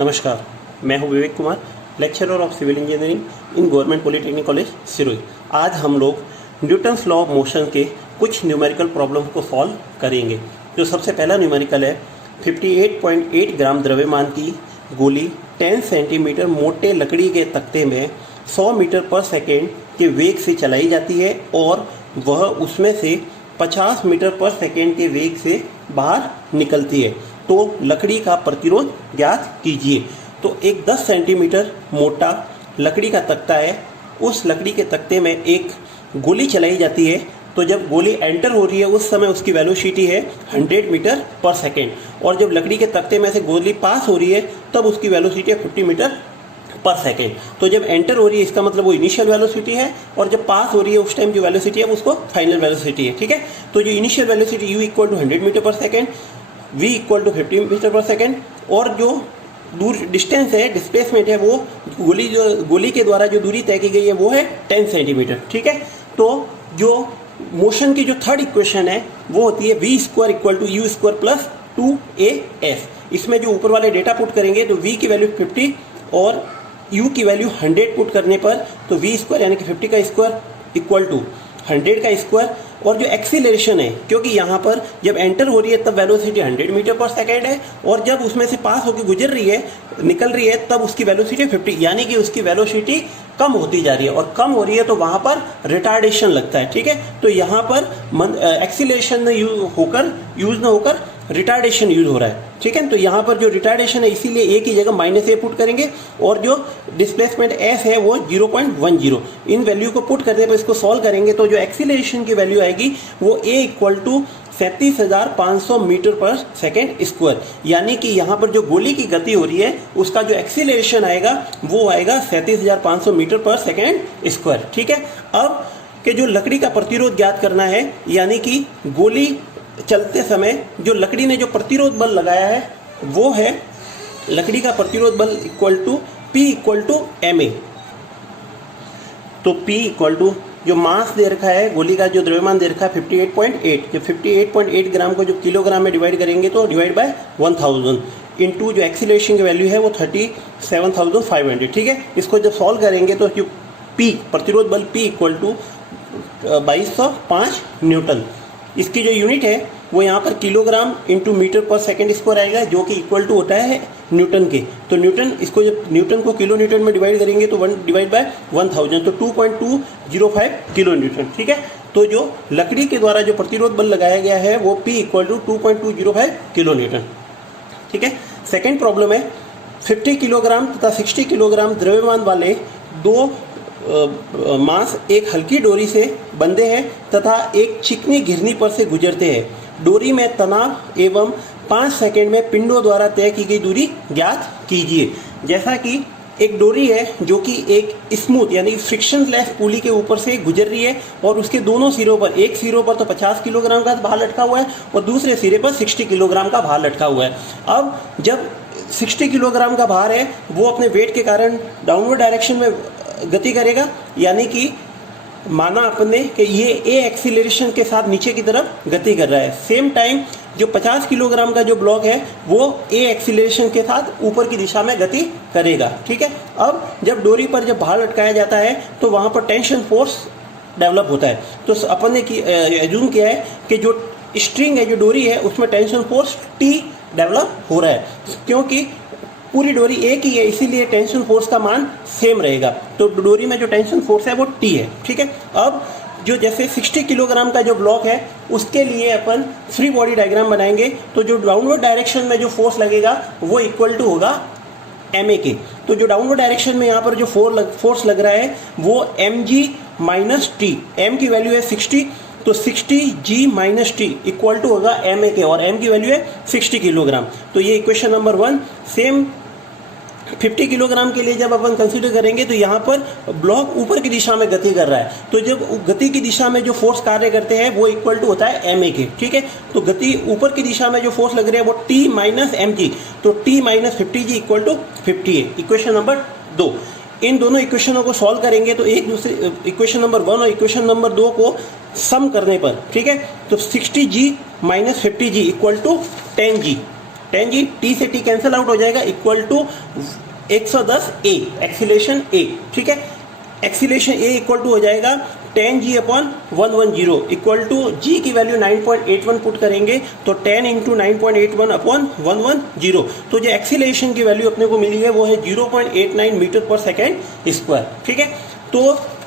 नमस्कार, मैं हूं Vivek Kumar, lecturer of civil engineering in government polytechnic college Sirohi. आज हम लोग न्यूटन्स लॉ ऑफ मोशन के कुछ न्यूमेरिकल प्रॉब्लम को सॉल्व करेंगे। जो सबसे पहला न्यूमेरिकल है, 58.8 ग्राम द्रव्यमान की गोली 10 सेंटीमीटर मोटे लकड़ी के तख्ते में 100 मीटर पर सेकेंड के वेग से चलाई जाती है और वह उसमें से 50 मीटर पर सेकेंड के वेग से बाहर निकलती है, तो लकड़ी का प्रतिरोध ज्ञात कीजिए। तो एक 10 सेंटीमीटर मोटा लकड़ी का तख्ता है, उस लकड़ी के तख्ते में एक गोली चलाई जाती है। तो जब गोली एंटर हो रही है उस समय उसकी वेलोसिटी है 100 मीटर पर सेकेंड, और जब लकड़ी के तख्ते में से गोली पास हो रही है तब उसकी वेलोसिटी है 50 मीटर पर सेकेंड। तो जब एंटर हो रही है इसका मतलब वो इनिशियल वेलोसिटी है, और जब पास हो रही है उस टाइम जो वेलोसिटी है उसको फाइनल वेलोसिटी है। ठीक है, तो जो initial velocity u equal to 100 metre पर second, v equal to 50 metre पर सेकेंड, और जो दूर डिस्टेंस है, डिस्प्लेसमेंट है, वो गोली के द्वारा जो दूरी तय की गई है वो है 10 सेंटीमीटर। ठीक है, तो जो मोशन की जो थर्ड इक्वेशन है वो होती है v square equal to u square plus 2as। इसमें जो ऊपर वाले डेटा पुट करेंगे तो v की वैल्यू 50 और u की वैल्यू 100 पुट करने पर तो v स्क्वायर यानी कि 50 का स्क्वायर इक्वल टू 100 का स्क्वायर, और जो एक्सीलरेशन है, क्योंकि यहाँ पर जब एंटर हो रही है तब वेलोसिटी 100 मीटर पर सेकेंड है, और जब उसमें से पास होकर गुजर रही है, निकल रही है, तब उसकी वेलोसिटी 50, यानी कि उसकी वेलोसिटी कम होती जा रही है, और कम हो रही है तो वहाँ पर रिटार्डेशन लगता है। ठीक है, तो यहाँ पर एक्सीलरेशन यूज न होकर रिटार्डेशन यूज हो रहा है। ठीक है, तो यहाँ पर जो रिटार्डेशन है इसीलिए ए की जगह -a पुट करेंगे, और जो डिस्प्लेसमेंट s है वो 0.10। इन वैल्यू को पुट करने पर इसको सॉल्व करेंगे तो जो एक्सीलरेशन की वैल्यू आएगी वो a इक्वल टू 37,500 मीटर पर सेकेंड स्क्वायर, यानी कि यहाँ पर जो गोली की गति हो रही है उसका जो एक्सीलरेशन आएगा वो आएगा 37,500 मीटर पर सेकेंड स्क्वायर। ठीक है, अब के जो लकड़ी का प्रतिरोध ज्ञात करना है, यानी कि गोली चलते समय जो लकड़ी ने जो प्रतिरोध बल लगाया है वो है लकड़ी का प्रतिरोध बल equal to P equal to ma। तो P इक्वल टू जो मास दे रखा है, गोली का जो द्रव्यमान दे रखा है 58.8, जो 58.8 ग्राम को जो किलोग्राम में डिवाइड करेंगे तो डिवाइड बाय 1000 इंटू जो एक्सीलरेशन की वैल्यू है वो 37,500। ठीक है, इसको जब सॉल्व करेंगे तो जो P प्रतिरोध बल P इक्वल टू 2205 न्यूटन, इसकी जो यूनिट है वो यहाँ पर किलोग्राम इंटू मीटर पर सेकेंड स्क्वायर आएगा, जो कि इक्वल टू होता है न्यूटन के। तो न्यूटन, इसको जब न्यूटन को किलो न्यूटन में डिवाइड करेंगे तो 1 डिवाइड बाय 1000 तो 2.205 किलो न्यूटन। ठीक है, तो जो लकड़ी के द्वारा जो प्रतिरोध बल लगाया गया है वो P equal to 2.205 kilo newton. ठीक है, सेकेंड प्रॉब्लम है 50 किलोग्राम तथा 60 किलोग्राम द्रव्यमान वाले दो मास एक हल्की डोरी से बंधे हैं तथा एक चिकनी घिरनी पर से गुजरते हैं। डोरी में तनाव एवं 5 सेकंड में पिंडों द्वारा तय की गई दूरी ज्ञात कीजिए। जैसा कि एक डोरी है जो कि एक स्मूथ यानी फ्रिक्शनलेस पुली के ऊपर से गुजर रही है, और उसके दोनों सिरों पर, एक सिरों पर तो 50 किलोग्राम का भार लटका हुआ है और दूसरे सिरे पर 60 किलोग्राम का भार लटका हुआ है। अब जब 60 किलोग्राम का भार है वो अपने वेट के कारण डाउनवर्ड डायरेक्शन में गति करेगा, यानी कि माना अपने कि ये ए एक्सीलरेशन के साथ नीचे की तरफ गति कर रहा है। सेम टाइम जो 50 किलोग्राम का जो ब्लॉक है वो ए एक्सीलरेशन के साथ ऊपर की दिशा में गति करेगा। ठीक है, अब जब डोरी पर जब भार लटकाया जाता है तो वहाँ पर टेंशन फोर्स डेवलप होता है। तो अपन ने एज्यूम किया है कि जो स्ट्रिंग है, जो डोरी है, उसमें टेंशन फोर्स T डेवलप हो रहा है, क्योंकि पूरी डोरी एक ही है इसीलिए टेंशन फोर्स का मान सेम रहेगा। तो डोरी में जो टेंशन फोर्स है वो T है। ठीक है, अब जो जैसे 60 किलोग्राम का जो ब्लॉक है उसके लिए अपन फ्री बॉडी डायग्राम बनाएंगे, तो जो डाउनवर्ड डायरेक्शन में जो फोर्स लगेगा वो इक्वल टू होगा ma के। तो जो डाउनवर्ड डायरेक्शन में यहाँ पर जो फोर्स लग रहा है वो mg माइनस टी, m की वैल्यू है 60, तो 60g minus T equal to होगा ma के, और m की वैल्यू है 60 किलोग्राम। तो ये इक्वेशन नंबर 1। सेम 50 किलोग्राम के लिए जब अपन कंसीडर करेंगे तो यहाँ पर ब्लॉक ऊपर की दिशा में गति कर रहा है, तो जब गति की दिशा में जो फोर्स कार्य करते हैं वो इक्वल टू होता है ma के। ठीक है, तो गति ऊपर की दिशा में जो फोर्स लग रही है वो T माइनस mg, तो T minus 50g equal to 50 है। Equation number 2। इन दोनों इक्वेशनों को सॉल्व करेंगे तो एक दूसरे इक्वेशन नंबर 1 और इक्वेशन नंबर 2 को सम करने पर, ठीक है, तो 60g minus 50g equal to 10g tan g, t से t कैंसिल आउट हो जाएगा, equal to 110 a, acceleration a, ठीक है। एक्सीलरेशन a इक्वल टू हो जाएगा tan g upon 110, equal to g की वैल्यू 9.81 पुट करेंगे तो 10 इंटू 9.81 अपॉन 110, तो जो एक्सीलरेशन की वैल्यू अपने को मिली है वो है 0.89 मीटर पर सेकेंड स्क्वायर, ठीक है। तो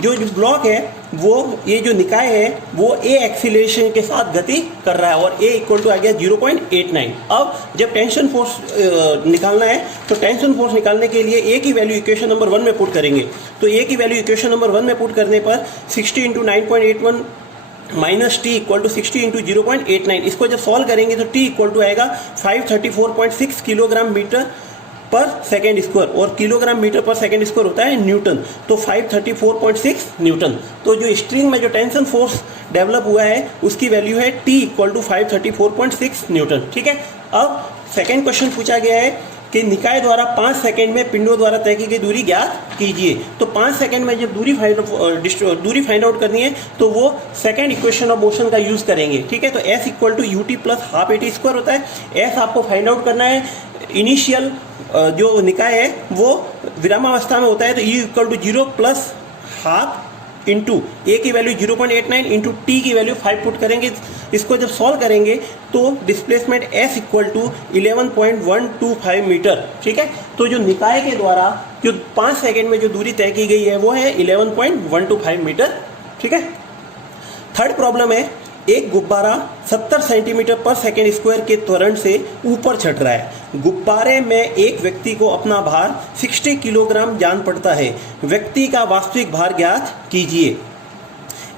जो ब्लॉक है वो, ये जो निकाय है वो a एक्सीलरेशन के साथ गति कर रहा है और a इक्वल टू आ गया 0.89। अब जब टेंशन फोर्स निकालना है तो टेंशन फोर्स निकालने के लिए a की वैल्यू इक्वेशन नंबर 1 में पुट करेंगे। तो a की वैल्यू इक्वेशन नंबर 1 में पुट करने पर 60 into 9.81 minus T equal to 60 into 0.89, इसको जब सॉल्व करेंगे तो t इक्वल टू आएगा 534.6 किलोग्राम मीटर पर सेकेंड स्क्वायर, और किलोग्राम मीटर पर सेकेंड स्क्वायर होता है न्यूटन, तो 534.6 न्यूटन। तो जो स्ट्रिंग में जो टेंशन फोर्स डेवलप हुआ है उसकी वैल्यू है t इक्वल टू 534.6 न्यूटन, ठीक है। अब सेकेंड क्वेश्चन पूछा गया है कि निकाय द्वारा 5 सेकंड में पिंडों द्वारा तय की गई दूरी ज्ञात कीजिए। तो 5 सेकंड में जब दूरी फाइंड आउट करनी है तो वो सेकंड इक्वेशन ऑफ मोशन का यूज करेंगे, ठीक है। तो s equal to u t plus half a t square होता है। s आपको फाइंड आउट करना है, इनिशियल जो निकाय है वो विरामावस्था में होता है, तो e equal to 0 plus half into a की वैल्यू 0.89 इंटू टी की वैल्यू 5 पुट करेंगे। इसको जब सॉल्व करेंगे तो displacement s equal to 11.125 metre, ठीक है। तो जो निकाय के द्वारा जो 5 सेकंड में जो दूरी तय की गई है वो है 11.125 मीटर, ठीक है। थर्ड प्रॉब्लम है, एक गुब्बारा 70 सेंटीमीटर पर सेकेंड स्क्वायर के त्वरण से ऊपर चढ़ रहा है। गुब्बारे में एक व्यक्ति को अपना भार 60 किलोग्राम जान पड़ता है। व्यक्ति का वास्तविक भार ज्ञात कीजिए।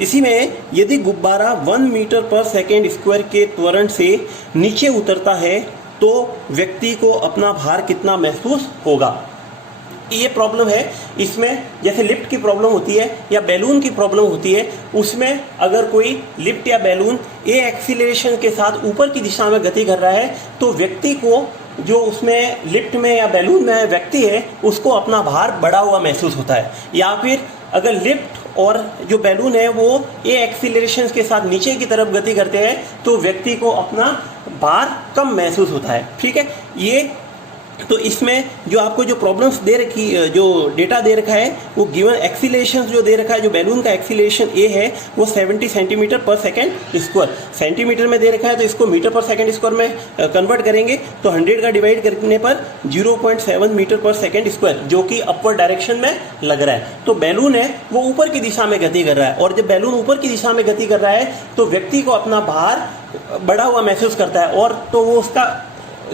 इसी में यदि गुब्बारा 1 मीटर पर सेकेंड स्क्वायर के त्वरण से नीचे उतरता है तो व्यक्ति को अपना भार कितना महसूस होगा। ये प्रॉब्लम है, इसमें जैसे लिफ्ट की प्रॉब्लम होती है या बैलून की प्रॉब्लम होती है, उसमें अगर कोई लिफ्ट या बैलून ए एक्सीलरेशन के साथ ऊपर की दिशा में गति कर रहा है तो व्यक्ति को, जो उसमें लिफ्ट में या बैलून में व्यक्ति है, उसको अपना भार बढ़ा हुआ महसूस होता है। या फिर अगर लिफ्ट और जो बैलून है वो ए एक्सीलरेशन के साथ नीचे की तरफ गति करते हैं तो व्यक्ति को अपना भार कम महसूस होता है, ठीक है। ये तो इसमें जो आपको जो प्रॉब्लम्स दे रखी, जो डेटा दे रखा है वो गिवन एक्सीलरेशन जो दे रखा है, जो बैलून का एक्सीलरेशन ए है वो 70 सेंटीमीटर पर सेकेंड स्क्वायर, सेंटीमीटर में दे रखा है तो इसको मीटर पर सेकेंड स्क्वायर में कन्वर्ट करेंगे तो 100 का डिवाइड करने पर 0.7 मीटर पर सेकेंड स्क्वायर, जो कि अपर डायरेक्शन में लग रहा है। तो बैलून है वो ऊपर की दिशा में गति कर रहा है, और जब बैलून ऊपर की दिशा में गति कर रहा है तो व्यक्ति को अपना भार बढ़ा हुआ महसूस करता है, और तो वो उसका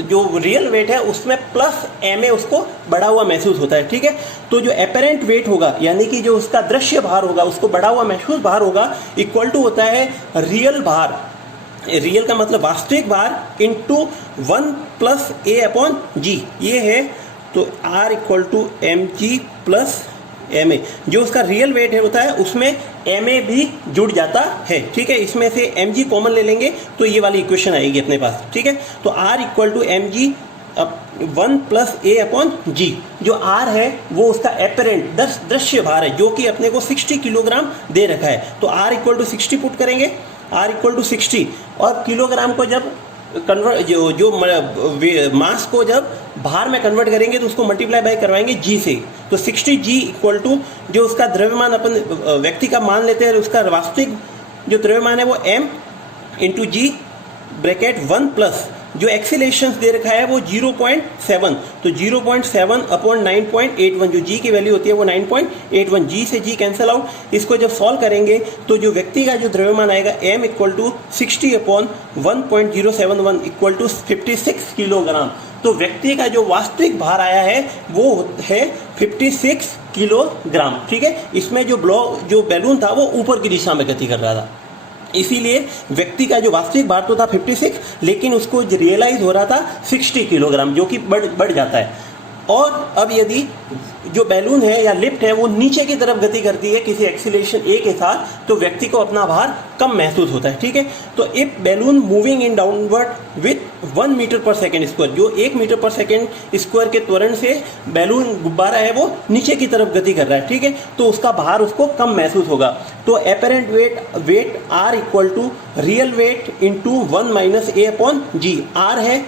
जो रियल वेट है उसमें प्लस ma उसको बढ़ा हुआ महसूस होता है, ठीक है। तो जो एपरेंट वेट होगा, यानी कि जो उसका दृश्य भार होगा, उसको बढ़ा हुआ महसूस भार होगा, इक्वल टू होता है रियल भार, रियल का मतलब वास्तविक भार, into 1 plus a upon g, ये है। तो r equal to M G plus ma, जो उसका रियल वेट है होता है उसमें ma भी जुड़ जाता है, ठीक है। इसमें से mg कॉमन ले लेंगे तो ये वाली इक्वेशन आएगी अपने पास, ठीक है। तो r equal to M g 1 plus a upon g, जो r है वो उसका एपरेंट दृश्य भार है, जो कि अपने को 60 किलोग्राम दे रखा है। तो r इक्वल टू 60 पुट करेंगे, r इक्वल टू 60, और किलोग्राम को जब कन्वर्ट जो मास को जब भार में कन्वर्ट करेंगे तो उसको मल्टीप्लाई बाय करवाएंगे g से। तो 60 g इक्वल टू जो उसका द्रव्यमान अपन व्यक्ति का मान लेते हैं, उसका वास्तविक जो द्रव्यमान है वो m इंटू जी ब्रैकेट 1 प्लस जो एक्सीलरेशन दे रखा है वो 0.7, तो 0.7 अपॉन 9.81, जो g की वैल्यू होती है वो 9.81, g से g कैंसिल आउट। इसको जब सॉल्व करेंगे तो जो व्यक्ति का जो द्रव्यमान आएगा m equal to 60 upon 1.071 equal to 56 kilogram. तो व्यक्ति का जो वास्तविक भार आया है वो है 56 किलोग्राम, ठीक है। इसमें जो बैलून था वो ऊपर की दिशा में गति कर रहा था, इसीलिए व्यक्ति का जो वास्तविक भार तो था 56, लेकिन उसको रियलाइज हो रहा था 60 किलोग्राम, जो कि बढ़ जाता है। और अब यदि जो बैलून है या लिफ्ट है वो नीचे की तरफ गति करती है किसी एक्सीलरेशन a के साथ, तो व्यक्ति को अपना भार कम महसूस होता है, ठीक है। तो if balloon moving in downward with 1 metre पर सेकेंड स्क्वायर, जो 1 मीटर पर सेकेंड स्क्वायर के त्वरण से बैलून गुब्बारा है वो नीचे की तरफ गति कर रहा है, ठीक है, तो उसका भार उसको कम महसूस होगा। तो apparent weight r equal to real weight into 1 minus a upon g. r है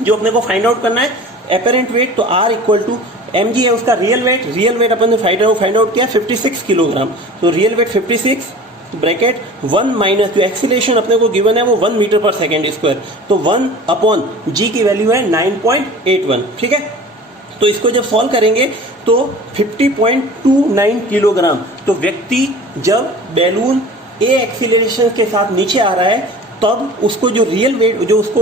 जो अपने को फाइंड आउट करना है एपरेंट वेट, तो R इक्वल टू mg है उसका रियल वेट अपन ने फाइंड आउट किया 56 किलोग्राम, तो रियल वेट 56 ब्रैकेट 1 माइनस जो एक्सीलरेशन अपने को गिवन है वो 1 मीटर पर सेकेंड स्क्वायर, तो 1 अपॉन g की वैल्यू है 9.81, ठीक है। तो इसको जब सॉल्व करेंगे तो 50.29 किलोग्राम, तो व्यक्ति जब बैलून a एक्सीलरेशन के साथ नीचे आ रहा है तब उसको जो रियल वेट, जो उसको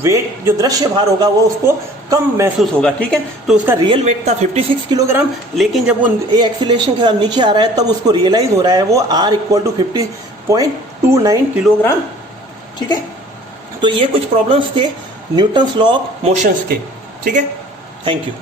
वेट, जो दृश्य भार होगा वो उसको कम महसूस होगा, ठीक है। तो उसका रियल वेट था 56 किलोग्राम, लेकिन जब वो ए एक्सीलरेशन के साथ नीचे आ रहा है तब उसको रियलाइज हो रहा है वो R इक्वल टू 50.29 किलोग्राम, ठीक है। तो ये कुछ प्रॉब्लम्स थे न्यूटन्स लॉ ऑफ मोशंस के, ठीक है। Thank you.